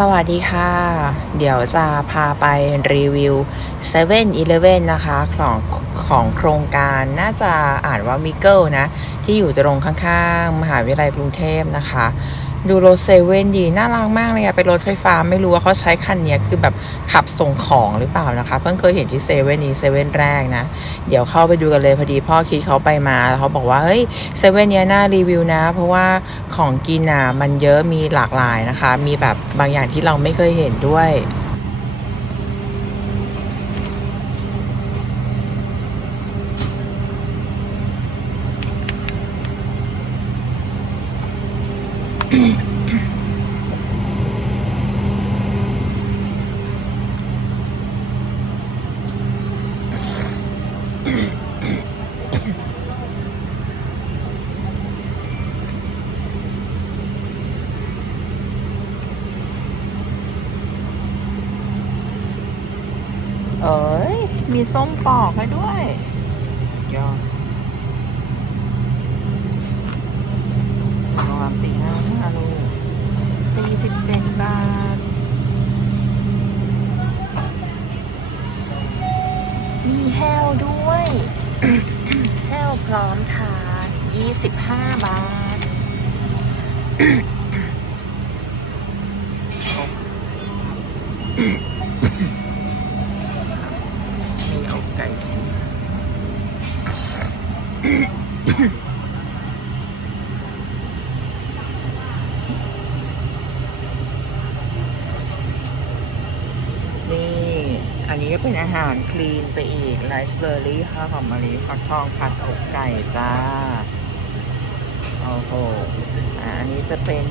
สวัสดีค่ะ เดี๋ยวจะพาไปรีวิว7 e เ e ่ e อนะคะของของโครงการน่าจะอ่านว่ามิเกิลนะ ที่อยู่ตรงข้างๆ มหาวิทยาลัยกรุงเทพนะคะ ดูรถเซเว่นดี น่ารักมากเลยอะเป็นรถไฟฟ้าไม่รู้ว่าเขาใช้คันนี้คือแบบขับส่งของหรือเปล่านะคะ เพิ่งเคยเห็นที่เซเว่นนี้เซเว่นแรกนะ เดี๋ยวเข้าไปดูกันเลยพอดีพ่อคิดเขาไปมาแล้วเขาบอกว่า เฮ้ยเซเว่นเนี้ยน่ารีวิวนะ เพราะว่าของกินอะมันเยอะมีหลากหลายนะคะ มีแบบบางอย่างที่เราไม่เคยเห็นด้วย เอ้ย มี ส้มปอกให้ด้วยยอดรวมสี่ห้าห้าลูกสี่สิบเจ็ดบาท มีแฮลด้วยแฮลพร้อมทานยี่สิบห้าบาทมีาหารคลีนไปอีกไรซ์เบอร์รี่ข้าวหอมมะลิฟักทองผัดอกไก่จ้า โอ้โหอันนี้จะเป็น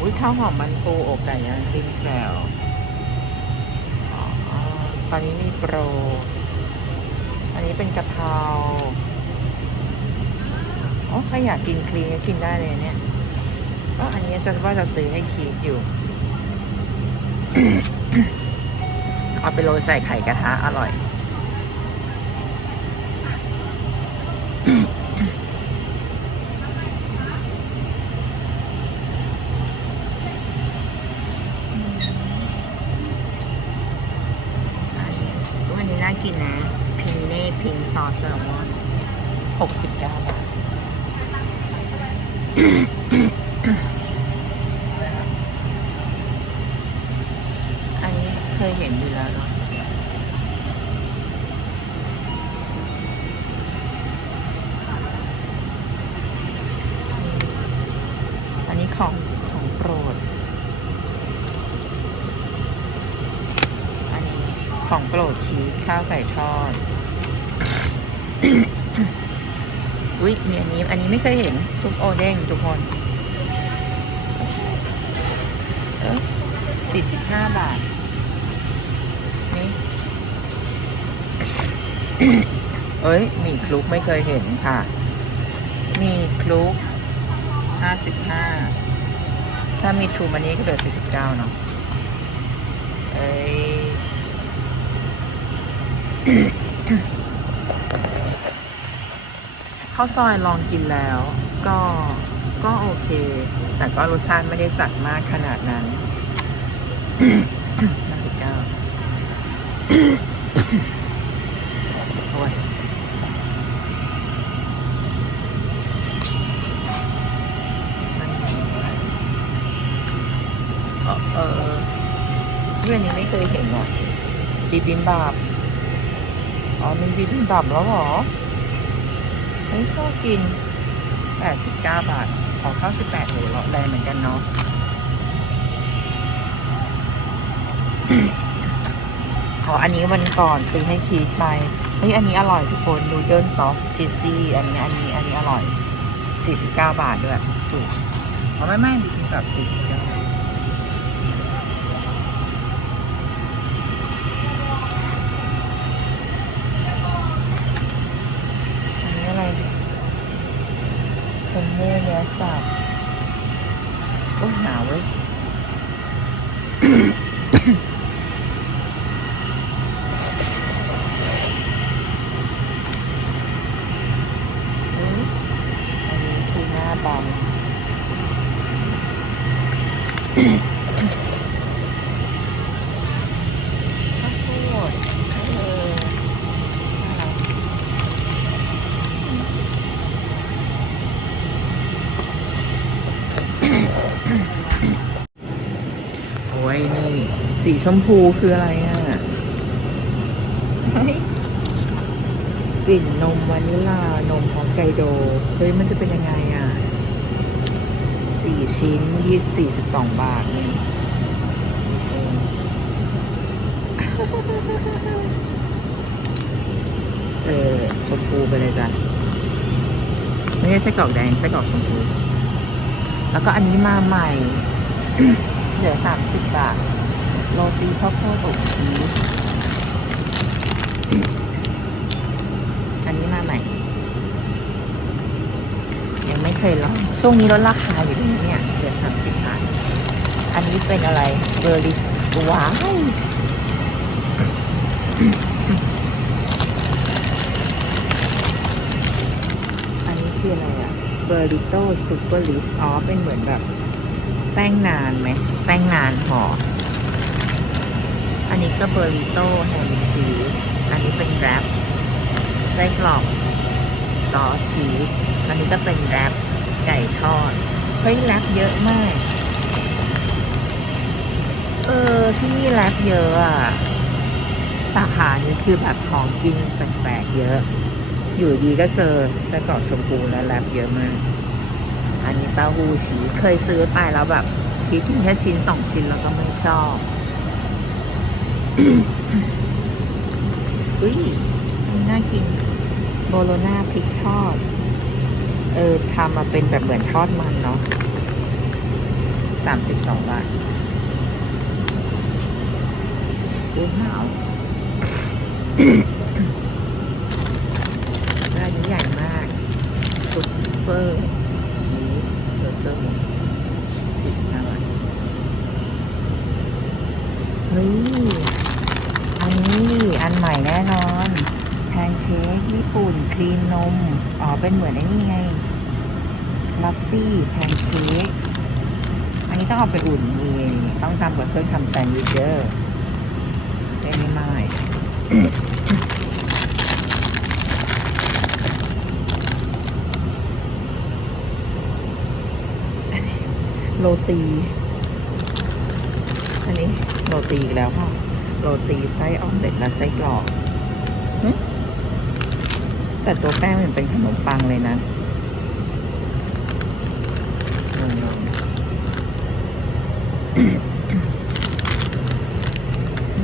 อุ้ยข้าวหอมมันปูอกไก่ย่างจิ้มแจ่วตอนนี้มีโปร อันนี้เป็นกะเพราอ๋อใครอยากกินคลีนก็กินได้เลยเนี่ยก็อันนี้จะว่าจะซื้อให้คีดอยู่ เอาไปโรยใส่ไข่กระทะอร่อย วันนี้น่ากินนะ พิงเน่พิงซอสแซลมอนหกสิบเก้าบาท อันนี้ เคยเห็นอยู่แล้วเนาะอันนี้ของของโปรด อันนี้ของโปรดชีสข้าวไก่ทอด อุ๊ยมีอันนี้ อันนี้ไม่เคยเห็น ซุปโอเด้งทุกคนเออสี่สิบห้าบาท นี่เอ้ย มีคลุกไม่เคยเห็นค่ะ มีคลุกห้าสิบห้า ถ้ามีทูมันนี้ก็เหลือสี่สิบเก้าเนาะ เอ้ย ข้าวซอยลองกินแล้ว ก็ ก็โอเค แต่ก็รสชาติไม่ได้จัดมากขนาดนั้นาจะเก้าโอ้ยมันมีอะไร เออเรื่องนี้ไม่เคยเห็นอะบิบิมบับอ๋อมีบิบิมบับแล้วเหรอเฮ้ยชอบกิน 89 บาท ของ98โหเราแรงเหมือนกันเนาะ อ๋อ อันนี้วันก่อนซื้อให้คีดไปเฮ้ยอันนี้อร่อยทุกคนดูเดินต๊อกชีสซี่ อันนี้ อันนี้ อันนี้อร่อย 49 บาทด้วย ถูก เอาไม่ไม่มีแบบ49อันนี้อะไรเป็นเนื้อเนื้อสับโอ้ยหนาวเว้ย อุ๊ยอันนี้ทูน่าบอมีชมพูคืออะไรอะกลิ่นนมวานิลานมฮอกไกโด เฮ้ย มันจะเป็นยังไงอะสี่ชิ้นยี่สี่สิบสองบาทนี่เออเออชมพูไปเลยจ้ะ ไม่ใช่ไส้กรอกแดงไส้กรอกชมพู แล้วก็อันนี้มาใหม่ เหลือสามสิบบาท โรตีข้าวโพดอบชีสอันนี้มาใหม่ ยังไม่เคยลอง ช่วงนี้ลดราคาอยู่เลยนะเนี่ยเหลือสามสิบบาท อันนี้เป็นอะไร เบอร์ลิว้าวอันนี้คืออะไรอะเบอร์ริโต้ซูเปอร์ลิสอ๋อ เป็นเหมือนแบบ แป้งนานไหม แป้งนานห่อ นนี้ก็เบอร์ริโต้แฮมชีสอันนี้เป็นแรปไส้กรอกซอสชีสอันนี้ก็เป็นแรปไก่ทอด เฮ้ยแรปเยอะมาก เออ ที่นี่แรปเยอะอะ สาขานี้คือแบบของกินแปลกๆเยอะ อยู่ดีก็เจอไส้กรอกชมพูและแรปเยอะมาก อันนี้เต้าหู้ชีสเคยซื้อไปแล้วแบบคิดกินแค่ชิ้นสองชิ้นแล้วก็ไม่ชอบ อุ้ยน่ากิน โบโลนาพริกทอด เออทำมาเป็นแบบเหมือนทอดมันเนาะสามสิบสองบาทอุ้ยหนาวร้านนี้ใหญ่มาก ซุปเปอร์ชีสเบอร์เกอร์สี่สิบห้าบาทเฮ้ย อันนี้อันใหม่แน่นอนแพนเค้กญี่ปุ่น ครี ม อ๋อ เป็นเหมือนไอ้นี่ไงลัฟฟี่แพนเค้ก อันนี้ต้องเอาไปอุ่นเอง ต้องทำกับเครื่องทำแซนด์วิชเดอร์เป็นไม่ไม่โรตี อันนี้โรตีอีกแล้วค่ะ โรตีไส้ออมเล็ตและไส้กรอกหึ แต่ตัวแป้งมันเป็นขนมปังเลยนะ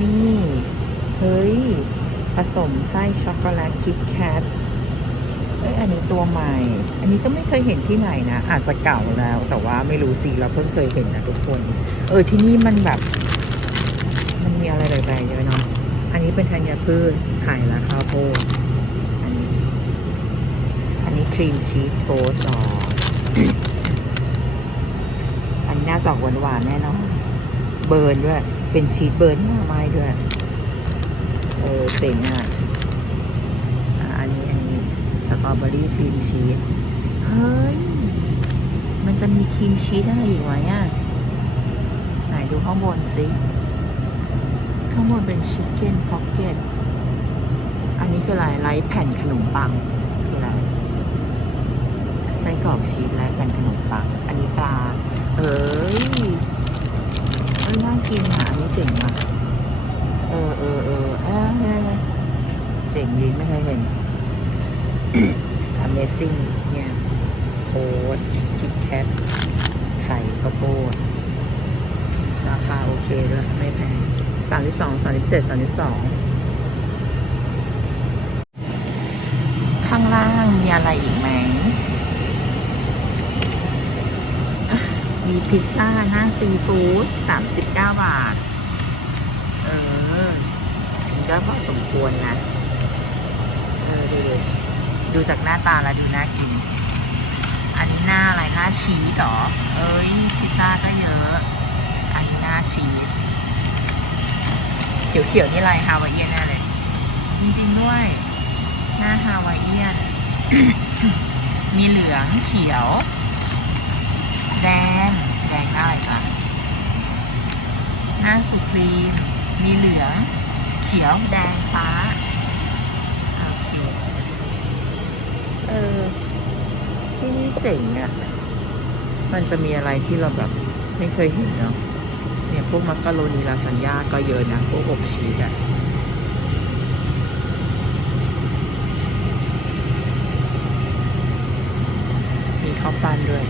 นี่ เฮ้ย ผสมไส้ช็อกโกแลตคิดแคทเอ้ยอันนี้ตัวใหม่ อันนี้ก็ไม่เคยเห็นที่ไหนนะ อาจจะเก่าแล้ว แต่ว่าไม่รู้สิเราเพิ่งเคยเห็นนะทุกคน เออที่นี่มันแบบ มันมีอะไรแปลกๆเยอะเนาะอันนี้เป็นธัญพืชไข่และข้าวโพด ครีมชีสโทสต์อ๋ออันนี้น่าจะออกหวานแน่นอนเบิร์นด้วย เป็นชีสเบิร์นหน้าไม้ด้วย เออเจ๋งอะอะอันนี้อันนี้สตรอเบอรี่ครีมชีสเฮ้ย มันจะมีครีมชีสอะไรอีกไหมอะไหนดูข้างบนสิข้างบนเป็นชิคเก้นพ็อกเก็ตอันนี้คืออะไรไร้แผ่นขนมปัง กรอกชีสและแผ่นขนมปัง อันนี้ปลา เอ้ยเอ้ยน่ากินอะ อันนี้เจ๋งอะเออเออเออเออเออเจ๋งดีไม่เคยเห็น Amazing เนี่ยโอ๊ตคิดแคทไข่ข้าวโพดราคาโอเคด้วยไม่แพงสามสิบสองสามสิบเจ็ดสามสิบสองข้างล่างมีอะไรอีกไหมอะ มีพิซซ่าหน้าซีฟู้ดสามสิบเก้าบาท เออสิ่งก็พอสมควรนะ เออดูดิดูจากหน้าตาแล้วดูน่ากิน อันนี้หน้าอะไรหน้าชีสหรอ เอ้ย พิซซ่าก็เยอะ อันนี้หน้าชีสเขียวๆนี่อะไรฮาวายเอียนแน่เลย จริงๆด้วย หน้าฮาวายเอียน มีเหลืองเขียว แดง แดงได้ค่ะ หน้าสุพรีม มีเหลือง เขียว แดง ฟ้า โอเค เออ ที่นี่เจ๋งอะ่ะ มันจะมีอะไรที่เราแบบไม่เคยเห็นเนาะ เนี่ยพวกมักกะโรนีลาซานญ่าก็เยอะนะ พวกอบชีสอะมีข้าวปั้นด้วย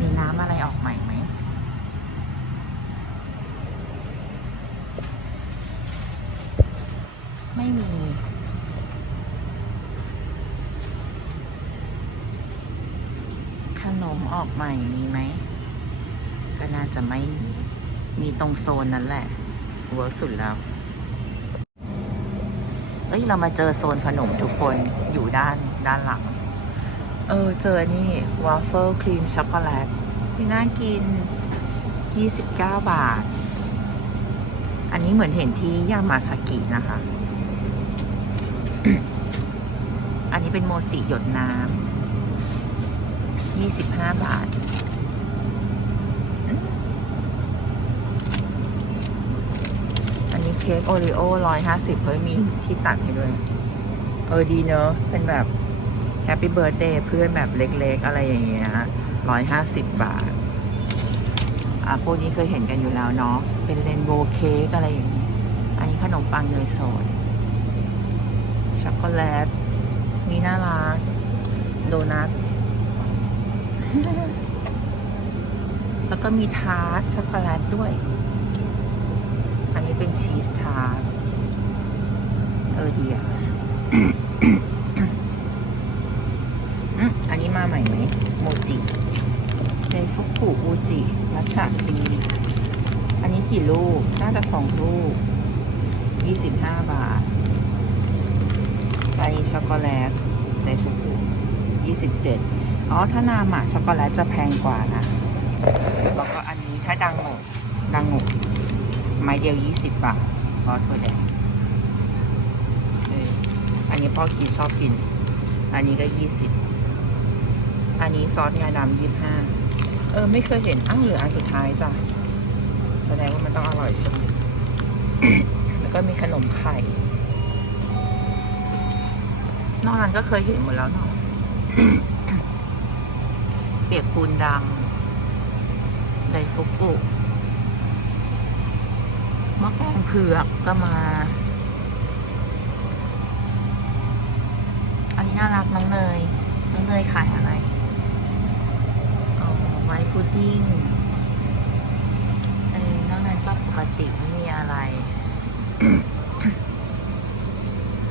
มีน้ำอะไรออกใหม่ไหม ไม่มี ขนมออกใหม่มีไหม ก็น่าจะไม่มีตรงโซนนั้นแหละเวิร์กสุดแล้ว เอ้ย เรามาเจอโซนขนมทุกคนอยู่ด้านด้านหลัง เออ เจอนนี่วาฟเฟิลครีมช็อกโกแลตที่น่ากิน 29 บาท อันนี้เหมือนเห็นที่ยามาสกินะคะ อันนี้เป็นโมจิหยดน้ำ25บห้าทอืมอันนี้เค้กโอริโอ150เฮ้ยมีที่ตัดให้ด้วย เออดีเนอะ เป็นแบบแฮปปี้เบิร์ a เดย์เพื่อนแบบเล็กๆ อะไรอย่างเงี้ย150บบาท อะพวกนี้เคยเห็นกันอยู่แล้วเนาะ เป็นเรนโบว์เค้กอะไรอย่างนี้ อันนี้ขนมปังเนยสด โกแลตนี่น่ารักโดนัท แล้วก็มีทาร์ตช็อกโกแลตด้วย อันนี้เป็นชีสทาร์ตเออดีอะอันนี้มาใหม่ไหมโมจิในฟุกุอูจิมัชฉะครีอันนี้กี่ลูก น่าจะสองลูกยี่สิบห้าบาท ช็อกโกแลตในฟุกุยี่สิบเจ็ดอ๋อ ถ้านามะช็อกโกแลตจะแพงกว่านะ แล้วก็อันนี้ถ้าดังโงกดังโงกไม้เดียวยี่สิบบาท ซอสถั่วแดงอันนี้พ่อคีชอบกิน อันนี้ก็ยี่สิบอันนี้ซอสงาดำยี่ห้าเออ ไม่เคยเห็นอ้าวเหลืออันสุดท้ายจ้ะ แสดงว่ามันต้องอร่อยใช่ไหมแล้วก็มีขนมไข่ นอกนั้นก็เคยเห็นหมดแล้วเนาะเปียกปูนดำไดฟุกุมะแกงเผือกก็มา อันนี้น่ารักน้องเนย น้องเนยขายอะไรอ๋อไวท์พุดดิ้งเออนอกนั้นก็ปกติไม่มีอะไร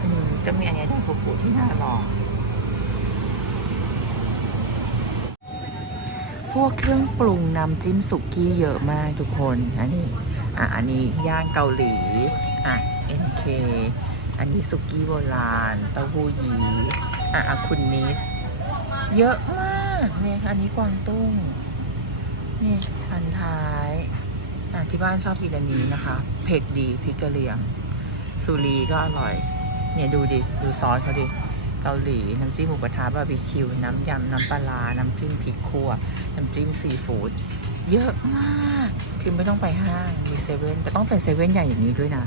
อืมก็มีอันนี้ไดฟูกุ ที่น่าลอพวกเครื่องปรุงน้ำจิ้มสุกี้เยอะมากทุกคน อันนี้ อะ อันนี้ย่างเกาหลี อะ NK อันนี้สุกี้โบราณ เต้าหู้ยี อะอาคุณนิด เยอะมากเนี่ยอันนี้กวางตุ้ง นี่อันท้าย อะที่บ้านชอบกินอันนี้นะคะ เผ็ดดีพริกกะเหรี่ยง สุรีก็อร่อย เนี่ยดูดิ ดูซอสเขาดิ เกาหลี น้ำจิ้มหมูกระทะบาร์บีคิว น้ำยำ น้ำปลาร้าน้ำจิ้มพริกคั่ว น้ำจิ้มซีฟู้ด เยอะมาก คือไม่ต้องไปห้าง มีเซเว่น แต่ต้องเป็นเซเว่นใหญ่อย่างนี้ด้วยนะ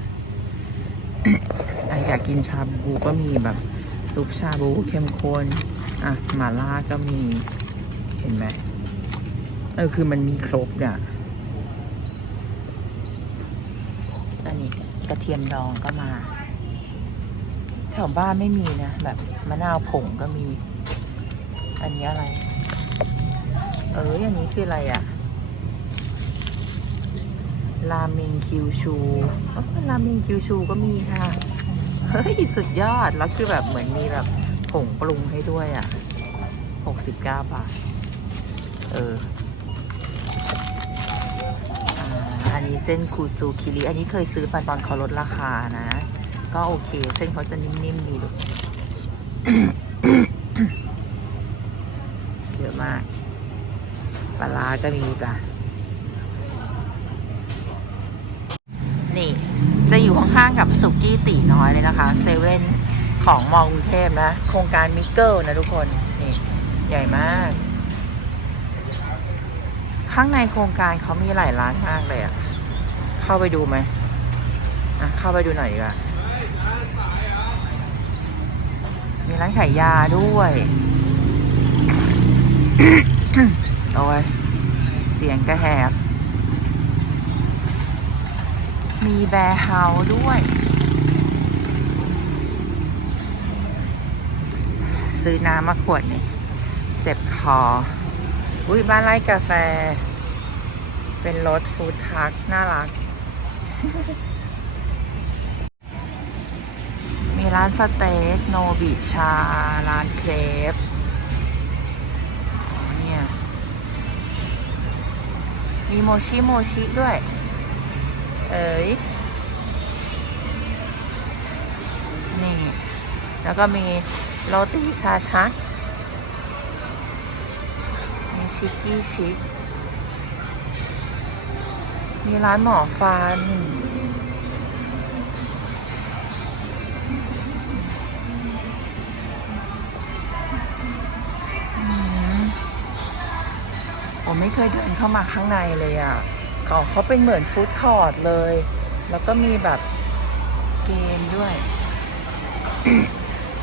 อะอยากกินชาบูก็มีแบบซุปชาบูเข้มข้น อะหมาล่าก็มี เห็นไหมเออคือมันมีครบเนี่ยอันนี้กระเทียมดองก็มา แถวบ้านไม่มีนะ แบบมะนาวผงก็มี อันนี้อะไร เอออันนี้คืออะไรอะราเมงคิวชูอ้อราเมงคิวชูก็มีค่ะ เฮ้ย สุดยอด แล้วคือแบบเหมือนมีแบบผงปรุงให้ด้วยอะ่ะหกสิบเก้าบาท เอออันนี้เส้นคูซูคิริ อันนี้เคยซื้อไปตอนเขาลดราคานะ ก็โอเค เส้นเขาจะนิ่มๆดีลูเยอะมาก ปลาก็มีจ้ะ นี่ จะอยู่ข้างๆกับสุกี้ตีน้อยเลยนะคะ เซเว่นของมอกรุงเทพนะ โครงการมิเกิลนะทุกคน นี่ ใหญ่มาก ข้างในโครงการเขามีหลายร้านมากเลยอะเข้าไปดูไหมอะ เข้าไปดูหน่อยดีกว่า มีร้านขายยาด้วย โอ้ย เสียงกระแหบ มีแบร์เฮาด้วย ซื้อน้ำมาขวดนี่เจ็บคอ อุ้ยบ้านไร่กาแฟ เป็นรถฟูดทรัคน่ารัก มีร้านสเต็กโนบิชา ร้านเครปเนี่ยมีโมชิโมชิด้วย เอ๋ยนี่ แล้วก็มีโรตีชาชักมีชิกกี้ชิกมีร้านหมอฟัน ไม่เคยเดินเข้ามาข้างในเลยอะเขาเขาเป็นเหมือนฟู้ดคอร์ดเลย แล้วก็มีแบบเกมด้วย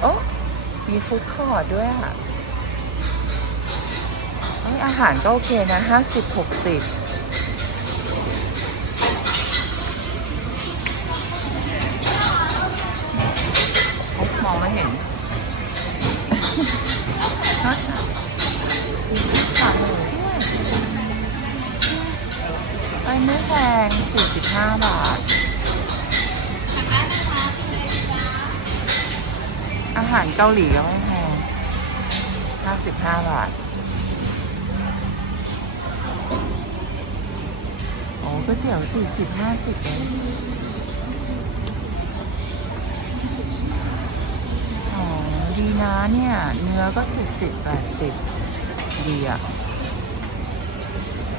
โอ้มีฟู้ดคอร์ดด้วยอะเอ้ยอาหารก็โอเคนะห้าสิบหกสิบ ไอ้ไม่แพง45 บาท อาหารเกาหลีก็ไม่แพง55 บาท โอ้ก๋วยเตี๋ยว 40 50เองอ๋อ ดีนะเนี่ย เนื้อก็ 70 80 ดีอะ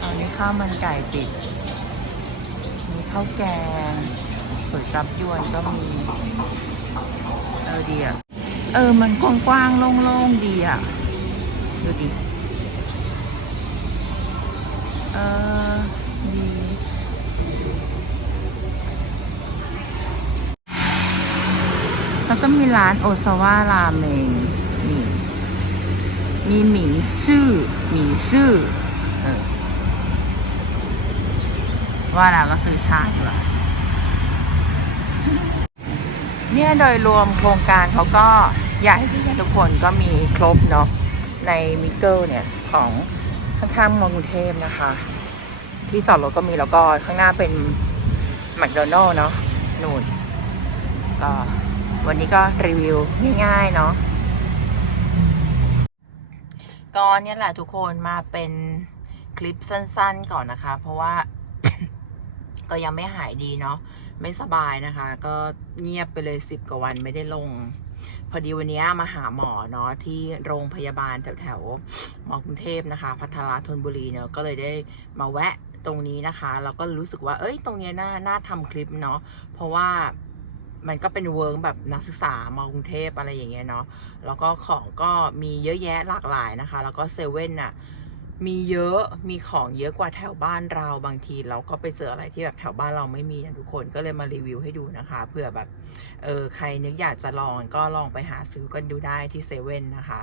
ตอนนี้ข้าวมันไก่ปิด ข้าวแกงก๋วยจับยวนก็มีเออดีอะ เออ มันกว้างๆโล่งๆดีอะ ดูดิ เออดีแล้วก็มีร้านโอซาวาราเมงนี่ มีหมิงชื่อหมิงชื่อเออ ว่าแล้วก็ซื้อชาดีกว่าเนี่ยโดยรวมโครงการเขาก็อยากให้ทุกคนก็มีครบเนาะในมิเกิลเนี่ย ของข้างๆมอกรุงเทพนะคะ ที่จอดรถก็มีแล้วก็ข้างหน้าเป็นแมคโดนัลล์เนาะนูนก็วันนี้ก็รีวิวง่ายๆเนาะก็เนี่ยแหละทุกคนมาเป็นคลิปสั้นๆก่อนนะคะ เพราะว่า ก็ยังไม่หายดีเนาะไม่สบายนะคะ ก็เงียบไปเลยสิบกว่าวันไม่ได้ลง พอดีวันนี้มาหาหมอเนาะที่โรงพยาบาลแถวๆมอกรุงเทพนะคะ พัทราธนบุรีเนาะก็เลยได้มาแวะตรงนี้นะคะแล้วก็รู้สึกว่า เอ้ย ตรงนี้น่าน่าทำคลิปเนาะเพราะว่ามันก็เป็นเวิร์กแบบนักศึกษามอกรุงเทพอะไรอย่างเงี้ยเนาะแล้วก็ของก็มีเยอะแยะหลากหลายนะคะ แล้วก็เซเว่นน่ะ มีเยอะมีของเยอะกว่าแถวบ้านเราบางที เราก็ไปเจออะไรที่แบบแถวบ้านเราไม่มีนะทุกคนก็เลยมารีวิวให้ดูนะคะเผื่อแบบเออใครนึกอยากจะลองก็ลองไปหาซื้อกันดูได้ที่เซเว่นนะคะ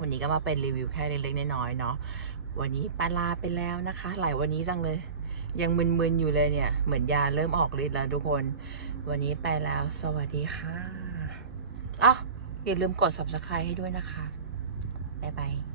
วันนี้ก็มาเป็นรีวิวแค่เล็กๆน้อยๆเนาะวันนี้ปาลาไปแล้วนะคะ หลายวันนี้จังเลย ยังมึนๆอยู่เลยเนี่ย เหมือนยาเริ่มออกฤทธิ์แล้วทุกคน วันนี้ไปแล้วสวัสดีค่ะอ๋ออย่าลืมกด subscribe ให้ด้วยนะคะบ๊ายบาย